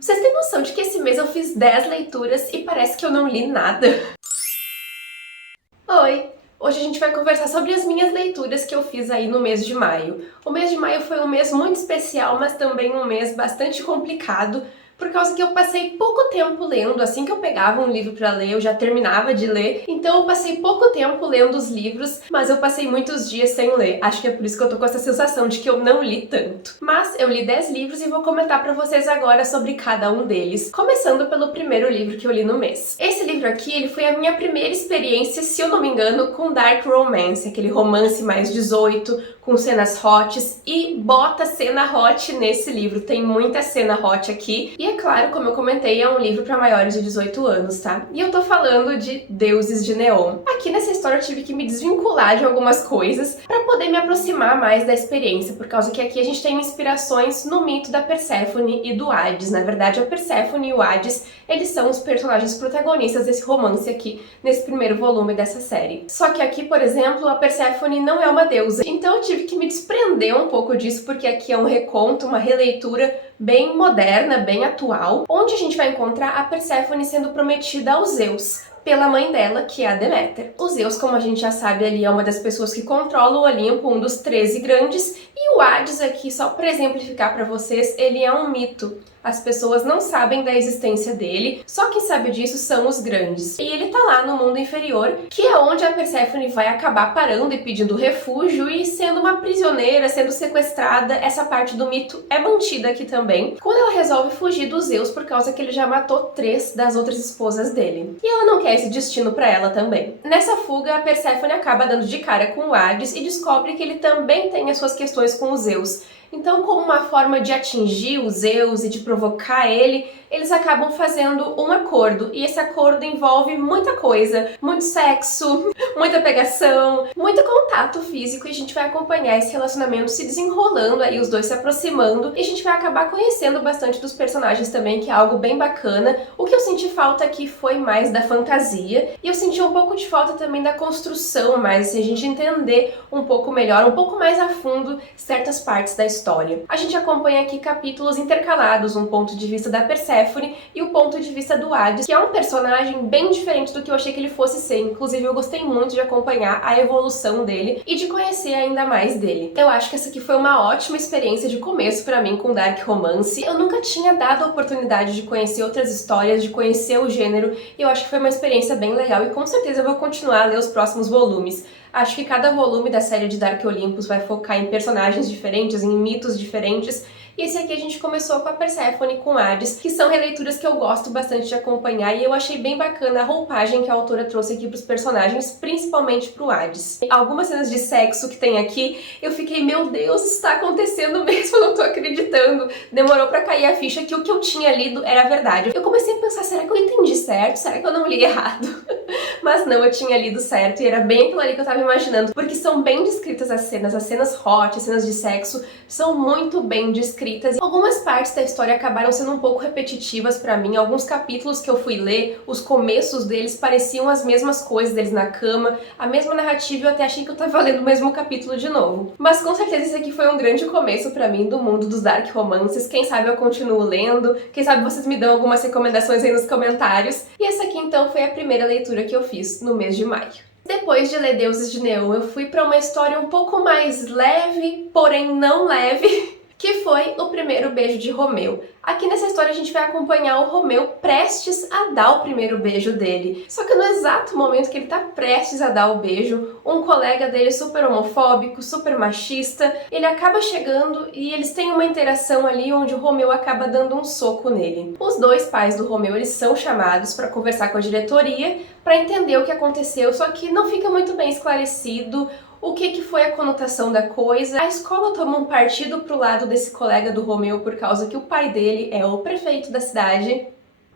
Vocês têm noção de que esse mês eu fiz 10 leituras e parece que eu não li nada? Oi! Hoje a gente vai conversar sobre as minhas leituras que eu fiz aí no mês de maio. O mês de maio foi um mês muito especial, mas também um mês bastante complicado, por causa que eu passei pouco tempo lendo. Assim que eu pegava um livro pra ler, eu já terminava de ler. Então eu passei pouco tempo lendo os livros, mas eu passei muitos dias sem ler. Acho que é por isso que eu tô com essa sensação de que eu não li tanto. Mas eu li 10 livros e vou comentar pra vocês agora sobre cada um deles, começando pelo primeiro livro que eu li no mês. Esse livro aqui, ele foi a minha primeira experiência, se eu não me engano, com dark romance, aquele romance mais 18, com cenas hots, e bota cena hot nesse livro, tem muita cena hot aqui. E é claro, como eu comentei, é um livro para maiores de 18 anos, tá? E eu tô falando de Deuses de Neon. Aqui nessa história eu tive que me desvincular de algumas coisas para poder me aproximar mais da experiência, por causa que aqui a gente tem inspirações no mito da Perséfone e do Hades. Na verdade, a Perséfone e o Hades, eles são os personagens protagonistas desse romance aqui, nesse primeiro volume dessa série. Só que aqui, por exemplo, a Perséfone não é uma deusa, então eu tive que me desprender um pouco disso, porque aqui é um reconto, uma releitura bem moderna, bem atual, onde a gente vai encontrar a Perséfone sendo prometida aos Zeus pela mãe dela, que é a Deméter. O Zeus, como a gente já sabe, ali é uma das pessoas que controla o Olimpo, um dos 13 grandes, e o Hades aqui, só para exemplificar para vocês, ele é um mito. As pessoas não sabem da existência dele, só quem sabe disso são os grandes. E ele tá lá no mundo inferior, que é onde a Perséfone vai acabar parando e pedindo refúgio e sendo uma prisioneira, sendo sequestrada. Essa parte do mito é mantida aqui também, quando ela resolve fugir dos Zeus por causa que ele já matou 3 das outras esposas dele. E ela não quer esse destino pra ela também. Nessa fuga, a Perséfone acaba dando de cara com o Hades e descobre que ele também tem as suas questões com os Zeus. Então, como uma forma de atingir os Zeus e de provocar ele, eles acabam fazendo um acordo. E esse acordo envolve muita coisa, muito sexo, muita pegação, muito contato físico, e a gente vai acompanhar esse relacionamento se desenrolando aí, os dois se aproximando, e a gente vai acabar conhecendo bastante dos personagens também, que é algo bem bacana. O que eu senti falta aqui foi mais da fantasia, e eu senti um pouco de falta também da construção, mas assim, a gente entender um pouco melhor, um pouco mais a fundo certas partes da história. A gente acompanha aqui capítulos intercalados, um ponto de vista da Perséfone e o ponto de vista do Hades, que é um personagem bem diferente do que eu achei que ele fosse ser. Inclusive, eu gostei muito de acompanhar a evolução dele e de conhecer ainda mais dele. Eu acho que essa aqui foi uma ótima experiência de começo pra mim com dark romance. Eu nunca tinha dado a oportunidade de conhecer outras histórias, de conhecer o gênero, e eu acho que foi uma experiência bem legal e com certeza eu vou continuar a ler os próximos volumes. Acho que cada volume da série de Dark Olympus vai focar em personagens diferentes, em mitos diferentes. E esse aqui a gente começou com a Perséfone e com Hades, que são releituras que eu gosto bastante de acompanhar, e eu achei bem bacana a roupagem que a autora trouxe aqui pros personagens, principalmente pro Hades. Algumas cenas de sexo que tem aqui, eu fiquei, meu Deus, isso tá acontecendo mesmo, eu não tô acreditando. Demorou pra cair a ficha que o que eu tinha lido era verdade. Eu comecei a pensar, será que eu entendi certo? Será que eu não li errado? Mas não, eu tinha lido certo e era bem aquilo ali que eu tava imaginando, porque são bem descritas as cenas hot, as cenas de sexo são muito bem descritas. Algumas partes da história acabaram sendo um pouco repetitivas pra mim, alguns capítulos que eu fui ler, os começos deles pareciam as mesmas coisas, deles na cama, a mesma narrativa, eu até achei que eu tava lendo o mesmo capítulo de novo. Mas com certeza esse aqui foi um grande começo pra mim do mundo dos dark romances, quem sabe eu continuo lendo, quem sabe vocês me dão algumas recomendações aí nos comentários. E essa aqui então foi a primeira leitura que eu fiz no mês de maio. Depois de ler Deuses de Neon, eu fui pra uma história um pouco mais leve, porém não leve, que foi O Primeiro Beijo de Romeu. Aqui nessa história a gente vai acompanhar o Romeu prestes a dar o primeiro beijo dele. Só que no exato momento que ele tá prestes a dar o beijo, um colega dele super homofóbico, super machista, ele acaba chegando e eles têm uma interação ali onde o Romeu acaba dando um soco nele. Os dois pais do Romeu, eles são chamados para conversar com a diretoria para entender o que aconteceu, só que não fica muito bem esclarecido o que foi a conotação da coisa. A escola toma um partido pro lado desse colega do Romeu por causa que o pai dele é o prefeito da cidade.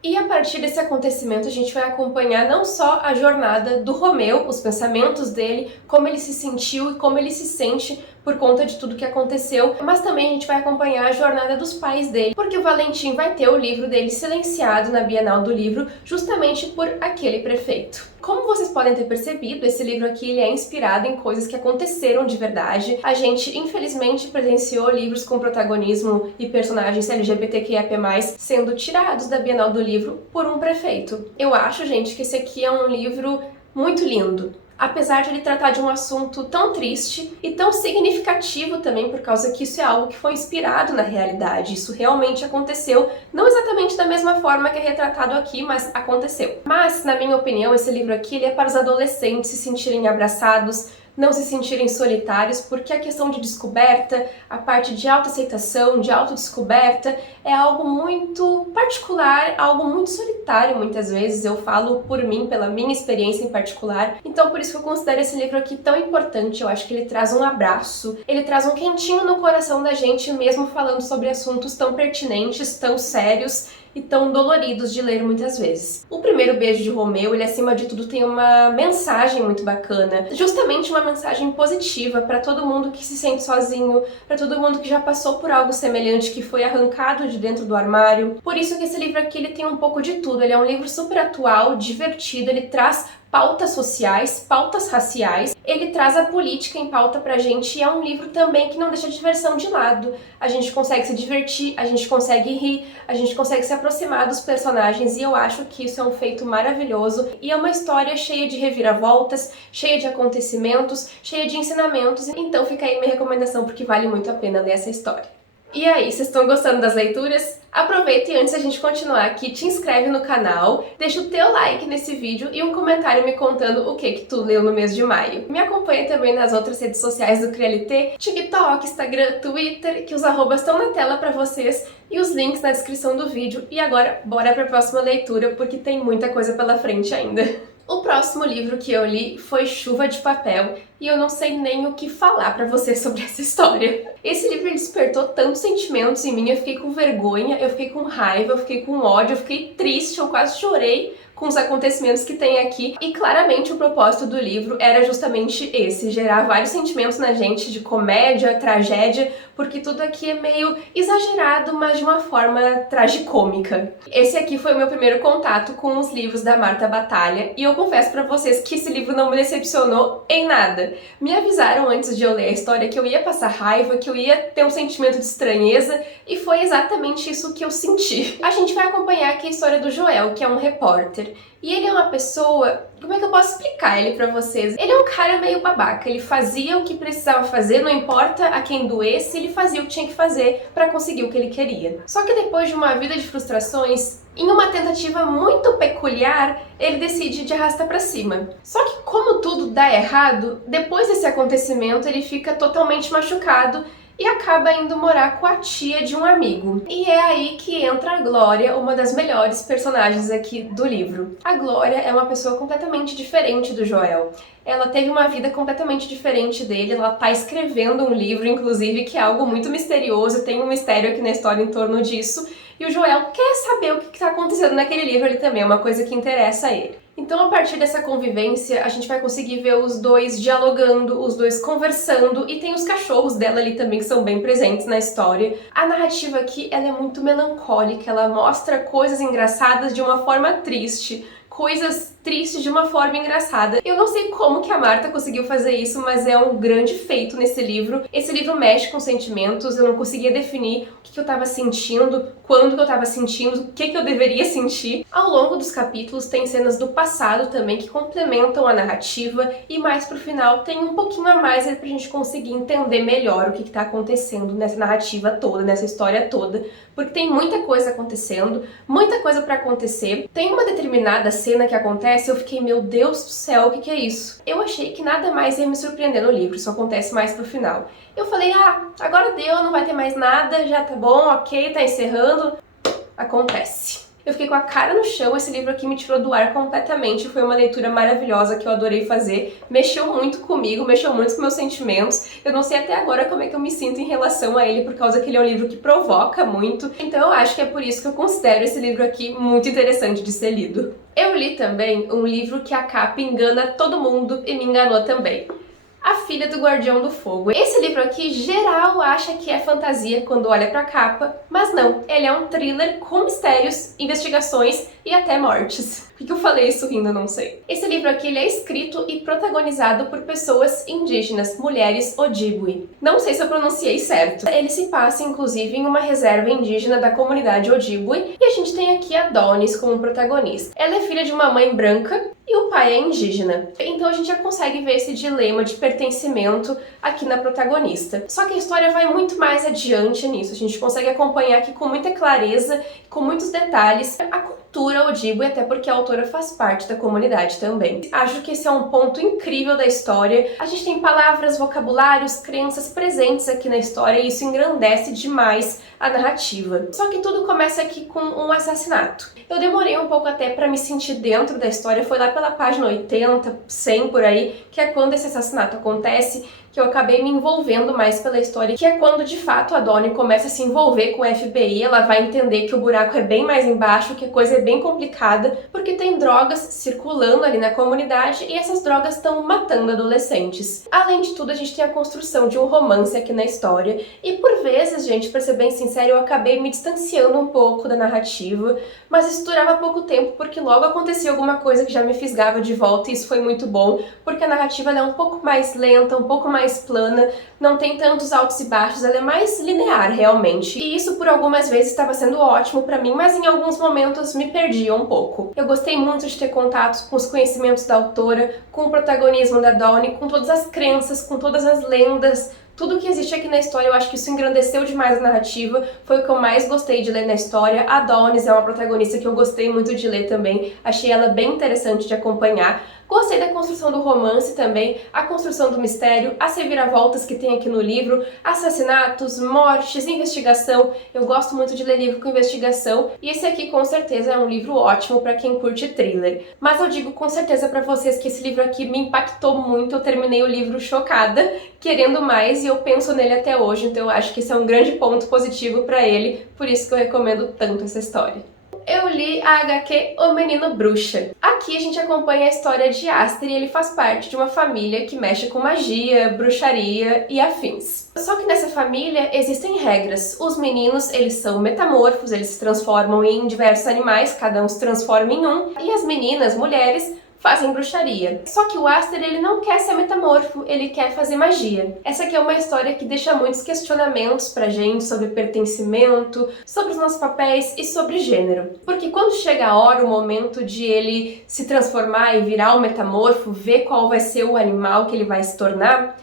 E a partir desse acontecimento a gente vai acompanhar não só a jornada do Romeu, os pensamentos dele, como ele se sentiu e como ele se sente por conta de tudo que aconteceu, mas também a gente vai acompanhar a jornada dos pais dele, porque o Valentim vai ter o livro dele silenciado na Bienal do Livro, justamente por aquele prefeito. Como vocês podem ter percebido, esse livro aqui ele é inspirado em coisas que aconteceram de verdade. A gente, infelizmente, presenciou livros com protagonismo e personagens LGBTQIAP+, sendo tirados da Bienal do Livro por um prefeito. Eu acho, gente, que esse aqui é um livro muito lindo. Apesar de ele tratar de um assunto tão triste e tão significativo também, por causa que isso é algo que foi inspirado na realidade, isso realmente aconteceu, não exatamente da mesma forma que é retratado aqui, mas aconteceu. Mas, na minha opinião, esse livro aqui ele é para os adolescentes se sentirem abraçados, não se sentirem solitários, porque a questão de descoberta, a parte de autoaceitação, de autodescoberta, é algo muito particular, algo muito solitário muitas vezes. Eu falo por mim, pela minha experiência em particular. Então por isso que eu considero esse livro aqui tão importante. Eu acho que ele traz um abraço, ele traz um quentinho no coração da gente, mesmo falando sobre assuntos tão pertinentes, tão sérios e tão doloridos de ler muitas vezes. O primeiro beijo de Romeu, ele acima de tudo tem uma mensagem muito bacana, justamente uma mensagem positiva para todo mundo que se sente sozinho, para todo mundo que já passou por algo semelhante, que foi arrancado de dentro do armário. Por isso que esse livro aqui ele tem um pouco de tudo, ele é um livro super atual, divertido, ele traz pautas sociais, pautas raciais, ele traz a política em pauta pra gente e é um livro também que não deixa a diversão de lado. A gente consegue se divertir, a gente consegue rir, a gente consegue se aproximar dos personagens e eu acho que isso é um feito maravilhoso e é uma história cheia de reviravoltas, cheia de acontecimentos, cheia de ensinamentos, então fica aí minha recomendação porque vale muito a pena ler essa história. E aí, vocês estão gostando das leituras? Aproveita e antes da gente continuar aqui, te inscreve no canal, deixa o teu like nesse vídeo e um comentário me contando o que tu leu no mês de maio. Me acompanha também nas outras redes sociais do CriaLT, TikTok, Instagram, Twitter, que os arrobas estão na tela pra vocês e os links na descrição do vídeo. E agora, bora pra próxima leitura, porque tem muita coisa pela frente ainda. O próximo livro que eu li foi Chuva de Papel e eu não sei nem o que falar pra vocês sobre essa história. Esse livro despertou tantos sentimentos em mim, eu fiquei com vergonha, eu fiquei com raiva, eu fiquei com ódio, eu fiquei triste, eu quase chorei com os acontecimentos que tem aqui e claramente o propósito do livro era justamente esse, gerar vários sentimentos na gente de comédia, tragédia, porque tudo aqui é meio exagerado, mas de uma forma tragicômica. Esse aqui foi o meu primeiro contato com os livros da Marta Batalha e eu confesso pra vocês que esse livro não me decepcionou em nada. Me avisaram antes de eu ler a história que eu ia passar raiva, que eu ia ter um sentimento de estranheza e foi exatamente isso que eu senti. A gente vai acompanhar aqui a história do Joel, que é um repórter. E ele é uma pessoa, como é que eu posso explicar ele pra vocês? Ele é um cara meio babaca, ele fazia o que precisava fazer, não importa a quem doesse, ele fazia o que tinha que fazer pra conseguir o que ele queria. Só que depois de uma vida de frustrações, em uma tentativa muito peculiar, ele decide ir de arrasta pra cima. Só que como tudo dá errado, depois desse acontecimento ele fica totalmente machucado e acaba indo morar com a tia de um amigo. E é aí que entra a Glória, uma das melhores personagens aqui do livro. A Glória é uma pessoa completamente diferente do Joel. Ela teve uma vida completamente diferente dele, ela tá escrevendo um livro, inclusive, que é algo muito misterioso, tem um mistério aqui na história em torno disso, e o Joel quer saber o que tá acontecendo naquele livro ali também, é uma coisa que interessa a ele. Então, a partir dessa convivência, a gente vai conseguir ver os dois dialogando, os dois conversando, e tem os cachorros dela ali também que são bem presentes na história. A narrativa aqui, ela é muito melancólica, ela mostra coisas engraçadas de uma forma triste, coisas tristes de uma forma engraçada. Eu não sei como que a Marta conseguiu fazer isso, mas é um grande feito nesse livro. Esse livro mexe com sentimentos, eu não conseguia definir o que eu tava sentindo, quando que eu tava sentindo, o que eu deveria sentir. Ao longo dos capítulos tem cenas do passado também que complementam a narrativa e mais pro final tem um pouquinho a mais pra gente conseguir entender melhor o que tá acontecendo nessa narrativa toda, nessa história toda, porque tem muita coisa acontecendo, muita coisa pra acontecer. Tem uma determinada cena que acontece, eu fiquei, meu Deus do céu, o que é isso? Eu achei que nada mais ia me surpreender no livro, isso acontece mais pro final. Eu falei, agora deu, não vai ter mais nada, já tá bom, ok, tá encerrando. Acontece. Eu fiquei com a cara no chão, esse livro aqui me tirou do ar completamente, foi uma leitura maravilhosa que eu adorei fazer, mexeu muito comigo, mexeu muito com meus sentimentos, eu não sei até agora como é que eu me sinto em relação a ele, por causa que ele é um livro que provoca muito, então eu acho que é por isso que eu considero esse livro aqui muito interessante de ser lido. Eu li também um livro que a capa engana todo mundo e me enganou também. A Filha do Guardião do Fogo. Esse livro aqui, geral acha que é fantasia quando olha pra capa, mas não, ele é um thriller com mistérios, investigações e até mortes. Por que eu falei isso rindo, não sei. Esse livro aqui ele é escrito e protagonizado por pessoas indígenas, mulheres Ojibwe. Não sei se eu pronunciei certo. Ele se passa, inclusive, em uma reserva indígena da comunidade Ojibwe, e a gente tem aqui a Donis como protagonista. Ela é filha de uma mãe branca e o pai é indígena. Então a gente já consegue ver esse dilema de pertencimento aqui na protagonista. Só que a história vai muito mais adiante nisso. A gente consegue acompanhar aqui com muita clareza, com muitos detalhes, a cultura Ojibwe, até porque a autora faz parte da comunidade também. Acho que esse é um ponto incrível da história. A gente tem palavras, vocabulários, crenças presentes aqui na história e isso engrandece demais a narrativa. Só que tudo começa aqui com um assassinato. Eu demorei um pouco até pra me sentir dentro da história, foi lá pela página 80, 100 por aí, que é quando esse assassinato acontece, que eu acabei me envolvendo mais pela história, que é quando de fato a Donnie começa a se envolver com o FBI, ela vai entender que o buraco é bem mais embaixo, que a coisa é bem complicada, porque tem drogas circulando ali na comunidade e essas drogas estão matando adolescentes. Além de tudo, a gente tem a construção de um romance aqui na história, e por vezes, gente, pra ser bem sincero, eu acabei me distanciando um pouco da narrativa, mas isso durava pouco tempo, porque logo acontecia alguma coisa que já me fisgava de volta, e isso foi muito bom, porque a narrativa ela é um pouco mais lenta, um pouco mais plana, não tem tantos altos e baixos, ela é mais linear realmente. E isso por algumas vezes estava sendo ótimo pra mim, mas em alguns momentos me perdia um pouco. Eu gostei muito de ter contato com os conhecimentos da autora, com o protagonismo da Donnie, com todas as crenças, com todas as lendas, tudo que existe aqui na história. Eu acho que isso engrandeceu demais a narrativa, foi o que eu mais gostei de ler na história. A Donis é uma protagonista que eu gostei muito de ler também, achei ela bem interessante de acompanhar. Gostei da construção do romance também, a construção do mistério, as reviravoltas que tem aqui no livro, assassinatos, mortes, investigação. Eu gosto muito de ler livro com investigação e esse aqui com certeza é um livro ótimo para quem curte thriller. Mas eu digo com certeza para vocês que esse livro aqui me impactou muito, eu terminei o livro chocada, querendo mais e eu penso nele até hoje, então eu acho que esse é um grande ponto positivo para ele, por isso que eu recomendo tanto essa história. Eu li a HQ O Menino Bruxa. Aqui a gente acompanha a história de Aster e ele faz parte de uma família que mexe com magia, bruxaria e afins. Só que nessa família existem regras. Os meninos, eles são metamorfos, eles se transformam em diversos animais, cada um se transforma em um, e as meninas, mulheres, fazem bruxaria. Só que o Aster, ele não quer ser metamorfo, ele quer fazer magia. Essa aqui é uma história que deixa muitos questionamentos pra gente sobre pertencimento, sobre os nossos papéis e sobre gênero. Porque quando chega a hora, o momento de ele se transformar e virar um metamorfo, ver qual vai ser o animal que ele vai se tornar,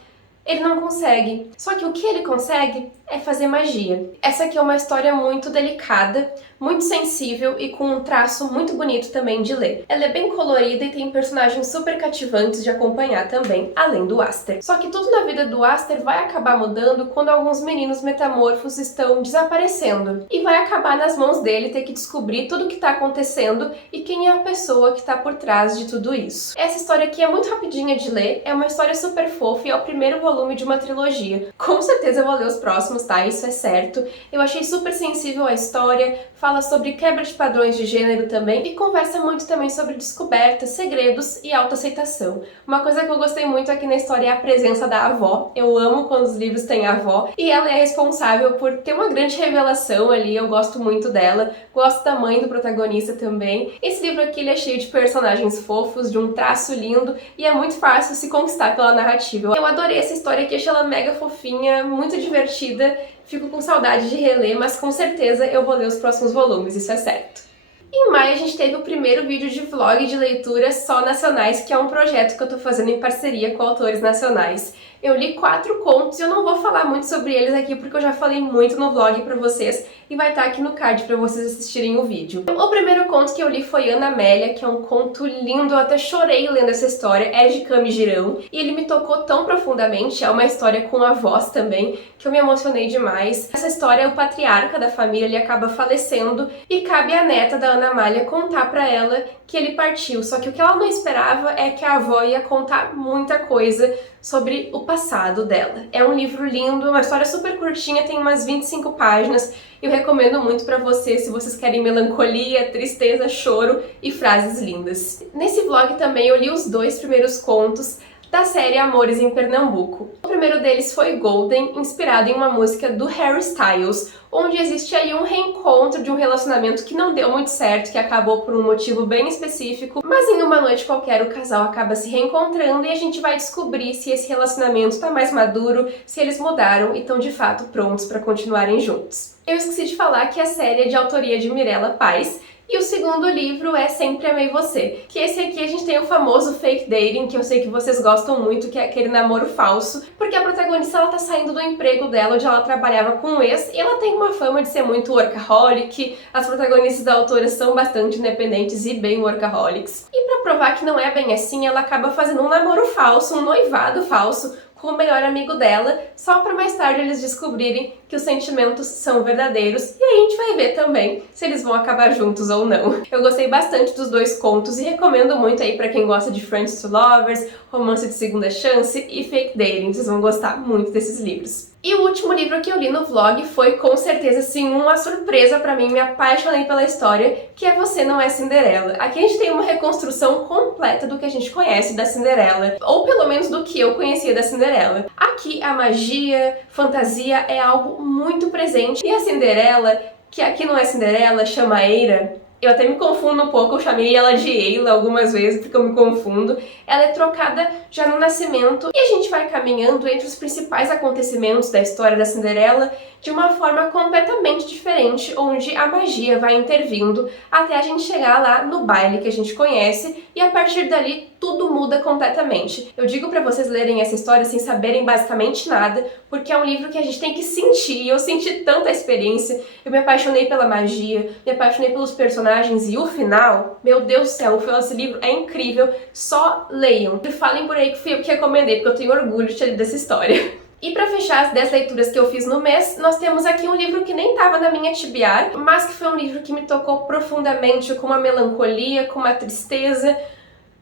ele não consegue. Só que o que ele consegue é fazer magia. Essa aqui é uma história muito delicada, muito sensível e com um traço muito bonito também de ler. Ela é bem colorida e tem personagens super cativantes de acompanhar também, além do Aster. Só que tudo na vida do Aster vai acabar mudando quando alguns meninos metamorfos estão desaparecendo. E vai acabar nas mãos dele ter que descobrir tudo o que está acontecendo e quem é a pessoa que está por trás de tudo isso. Essa história aqui é muito rapidinha de ler, é uma história super fofa e é o primeiro volume de uma trilogia. Com certeza eu vou ler os próximos, tá? Isso é certo. Eu achei super sensível a história, fala sobre quebra de padrões de gênero também e conversa muito também sobre descobertas, segredos e autoaceitação. Uma coisa que eu gostei muito aqui na história é a presença da avó. Eu amo quando os livros têm avó e ela é responsável por ter uma grande revelação ali, eu gosto muito dela. Gosto da mãe do protagonista também. Esse livro aqui ele é cheio de personagens fofos, de um traço lindo e é muito fácil se conquistar pela narrativa. Eu adorei essa história aqui, achei ela mega fofinha, muito divertida. Fico com saudade de reler, mas com certeza eu vou ler os próximos volumes, isso é certo. Em maio a gente teve o primeiro vídeo de vlog de leitura só nacionais, que é um projeto que eu tô fazendo em parceria com autores nacionais. Eu li 4 contos e eu não vou falar muito sobre eles aqui porque eu já falei muito no vlog pra vocês e vai estar aqui no card pra vocês assistirem o vídeo. O primeiro conto que eu li foi Ana Amélia, que é um conto lindo, eu até chorei lendo essa história, é de Cami Girão e ele me tocou tão profundamente, é uma história com a voz também, que eu me emocionei demais. Essa história, o patriarca da família, ele acaba falecendo e cabe à neta da Ana Amélia contar pra ela que ele partiu, só que o que ela não esperava é que a avó ia contar muita coisa sobre o passado dela. É um livro lindo, uma história super curtinha, tem umas 25 páginas. Eu recomendo muito pra vocês se vocês querem melancolia, tristeza, choro e frases lindas. Nesse vlog também eu li os 2 primeiros contos. da série Amores em Pernambuco. O primeiro deles foi Golden, inspirado em uma música do Harry Styles, onde existe aí um reencontro de um relacionamento que não deu muito certo, que acabou por um motivo bem específico, mas em uma noite qualquer o casal acaba se reencontrando e a gente vai descobrir se esse relacionamento está mais maduro, se eles mudaram e estão de fato prontos para continuarem juntos. Eu esqueci de falar que a série é de autoria de Mirella Paz, e o segundo livro é Sempre Amei Você, que esse aqui a gente tem o famoso fake dating, que eu sei que vocês gostam muito, que é aquele namoro falso, porque a protagonista ela tá saindo do emprego dela, onde ela trabalhava com um ex, e ela tem uma fama de ser muito workaholic, as protagonistas da autora são bastante independentes e bem workaholics. E pra provar que não é bem assim, ela acaba fazendo um namoro falso, um noivado falso, com o melhor amigo dela, só para mais tarde eles descobrirem que os sentimentos são verdadeiros, e aí a gente vai ver também se eles vão acabar juntos ou não. Eu gostei bastante dos dois contos e recomendo muito aí para quem gosta de Friends to Lovers, Romance de Segunda Chance e Fake Dating, vocês vão gostar muito desses livros. E o último livro que eu li no vlog foi com certeza sim uma surpresa pra mim, me apaixonei pela história, que é Você Não é Cinderela. Aqui a gente tem uma reconstrução completa do que a gente conhece da Cinderela, ou pelo menos do que eu conhecia da Cinderela. Aqui a magia, fantasia é algo muito presente, e a Cinderela, que aqui não é Cinderela, chama Eira. Eu até me confundo um pouco, eu chamei ela de Eila algumas vezes porque eu me confundo. Ela é trocada já no nascimento e a gente vai caminhando entre os principais acontecimentos da história da Cinderela de uma forma completamente diferente, onde a magia vai intervindo até a gente chegar lá no baile que a gente conhece e a partir dali tudo muda completamente. Eu digo pra vocês lerem essa história sem saberem basicamente nada, porque é um livro que a gente tem que sentir, e eu senti tanta experiência, eu me apaixonei pela magia, me apaixonei pelos personagens e o final, meu Deus do céu, o final desse livro é incrível, só leiam. E falem por aí que fui eu que recomendei, porque eu tenho orgulho de ter lido essa história. E pra fechar as 10 leituras que eu fiz no mês, nós temos aqui um livro que nem estava na minha TBR, mas que foi um livro que me tocou profundamente, com uma melancolia, com uma tristeza.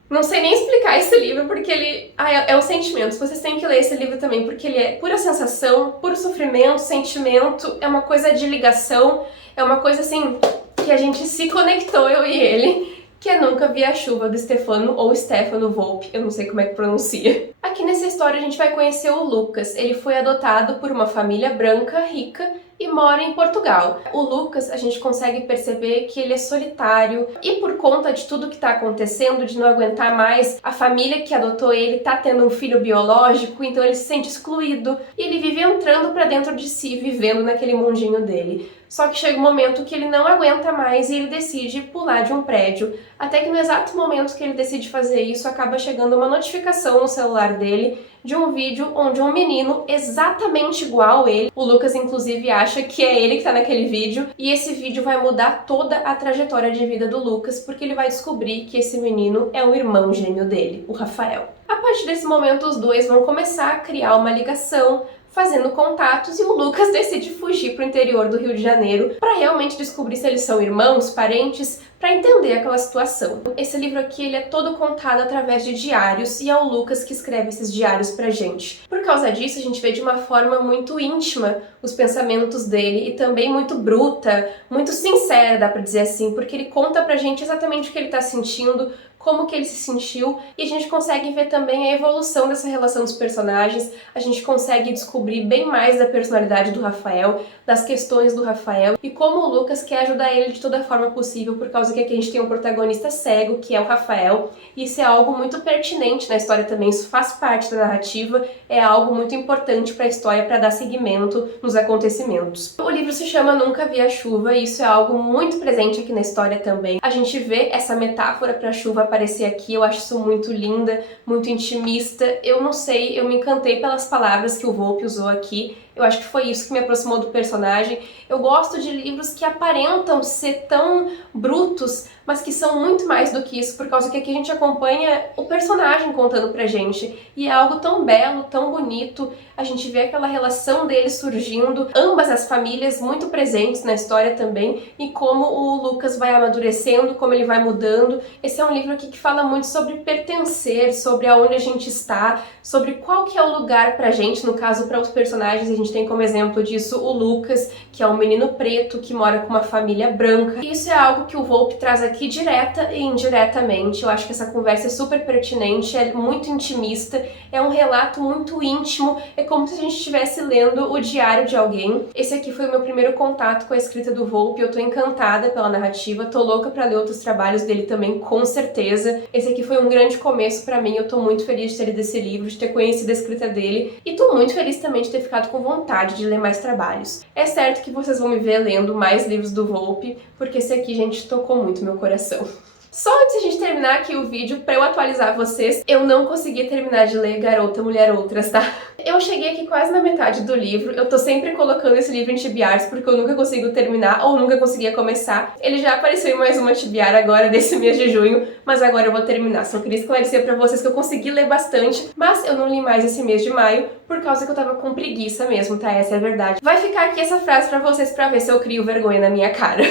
Não sei nem explicar esse livro, porque ele é um sentimento. Vocês têm que ler esse livro também, porque ele é pura sensação, puro sofrimento, sentimento, é uma coisa de ligação, é uma coisa assim que a gente se conectou, eu e ele, que é Nunca Vi a Chuva, do Stefano ou Stefano Volpe, eu não sei como é que pronuncia. Aqui nessa história a gente vai conhecer o Lucas. Ele foi adotado por uma família branca, rica, e mora em Portugal. O Lucas, a gente consegue perceber que ele é solitário e por conta de tudo que tá acontecendo, de não aguentar mais, a família que adotou ele tá tendo um filho biológico, então ele se sente excluído e ele vive entrando pra dentro de si, vivendo naquele mundinho dele. Só que chega um momento que ele não aguenta mais e ele decide pular de um prédio, até que no exato momento que ele decide fazer isso, acaba chegando uma notificação no celular dele de um vídeo onde um menino exatamente igual a ele, o Lucas inclusive acha que é ele que tá naquele vídeo, e esse vídeo vai mudar toda a trajetória de vida do Lucas, porque ele vai descobrir que esse menino é o irmão gêmeo dele, o Rafael. A partir desse momento os dois vão começar a criar uma ligação, fazendo contatos, e o Lucas decide fugir para o interior do Rio de Janeiro para realmente descobrir se eles são irmãos, parentes, para entender aquela situação. Esse livro aqui ele é todo contado através de diários e é o Lucas que escreve esses diários pra gente. Por causa disso, a gente vê de uma forma muito íntima os pensamentos dele e também muito bruta, muito sincera, dá pra dizer assim, porque ele conta pra gente exatamente o que ele tá sentindo, como que ele se sentiu, e a gente consegue ver também a evolução dessa relação dos personagens, a gente consegue descobrir bem mais da personalidade do Rafael, das questões do Rafael, e como o Lucas quer ajudar ele de toda forma possível, por causa que aqui a gente tem um protagonista cego, que é o Rafael, e isso é algo muito pertinente na história também, isso faz parte da narrativa, é algo muito importante para a história, para dar seguimento nos acontecimentos. O livro se chama Nunca Vi a Chuva, e isso é algo muito presente aqui na história também. A gente vê essa metáfora para a chuva aparecer aqui, eu acho isso muito linda, muito intimista, eu não sei, eu me encantei pelas palavras que o Volpe usou aqui, eu acho que foi isso que me aproximou do personagem. Eu gosto de livros que aparentam ser tão brutos, mas que são muito mais do que isso, por causa que aqui a gente acompanha o personagem contando pra gente, e é algo tão belo, tão bonito, a gente vê aquela relação deles surgindo, ambas as famílias muito presentes na história também, e como o Lucas vai amadurecendo, como ele vai mudando. Esse é um livro aqui que fala muito sobre pertencer, sobre aonde a gente está, sobre qual que é o lugar pra gente, no caso para os personagens, a gente gente tem como exemplo disso o Lucas, que é um menino preto que mora com uma família branca. E isso é algo que o Volpe traz aqui direta e indiretamente. Eu acho que essa conversa é super pertinente, é muito intimista, é um relato muito íntimo, é como se a gente estivesse lendo o diário de alguém. Esse aqui foi o meu primeiro contato com a escrita do Volpe, eu tô encantada pela narrativa, tô louca pra ler outros trabalhos dele também, com certeza. Esse aqui foi um grande começo pra mim, eu tô muito feliz de ter lido esse livro, de ter conhecido a escrita dele, e tô muito feliz também de ter ficado com vontade de ler mais trabalhos. É certo que vocês vão me ver lendo mais livros do Volpe, porque esse aqui, gente, tocou muito meu coração. Só antes de a gente terminar aqui o vídeo, pra eu atualizar vocês, eu não consegui terminar de ler Garota, Mulher, Outras, tá? Eu cheguei aqui quase na metade do livro, eu tô sempre colocando esse livro em TBRs porque eu nunca consigo terminar ou nunca conseguia começar. Ele já apareceu em mais uma TBR agora desse mês de junho, mas agora eu vou terminar. Só queria esclarecer pra vocês que eu consegui ler bastante, mas eu não li mais esse mês de maio por causa que eu tava com preguiça mesmo, tá? Essa é a verdade. Vai ficar aqui essa frase pra vocês pra ver se eu crio vergonha na minha cara.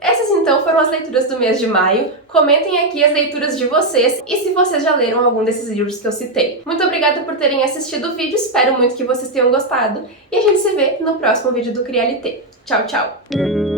Essas então foram as leituras do mês de maio. Comentem aqui as leituras de vocês e se vocês já leram algum desses livros que eu citei. Muito obrigada por terem assistido o vídeo, espero muito que vocês tenham gostado e a gente se vê no próximo vídeo do Crialité. Tchau, tchau!